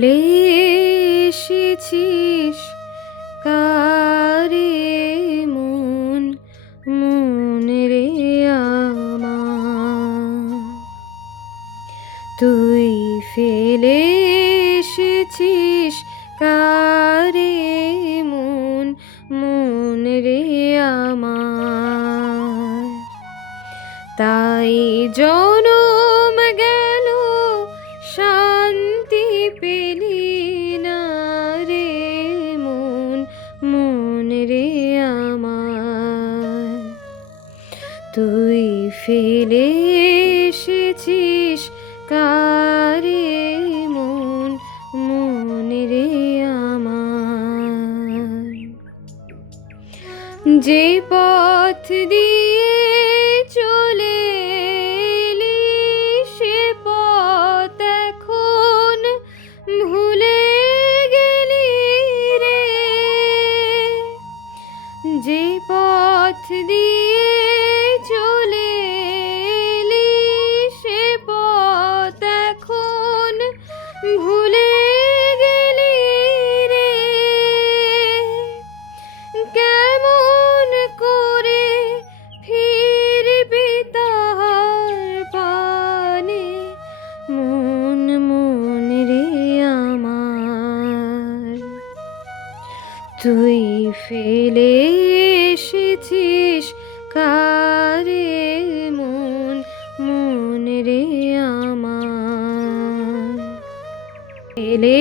ফেলে এসেছিস কারে মন, মন রে আমার। তুই ফেলে এসেছিস কারে মন, মন রে আমার। তাই জনম গেল শান্তি পেলি না রে মন, মন রে আমার। তুই ফেলে এসেছিস কারে মন, মন রে আমার। যে পথ দিয়ে চলে এলি সে পথ এখন ভুলে গেলি রে। যে পথ দিয়ে চলে এলি সে পথ এখন ভুলে গেলি রে। কেমন করে ফিরবি তাহার পানে, মন, মন রে আমার। তুই ফেলে এসেছিস কারে মন, মন রে আমার। ফেলে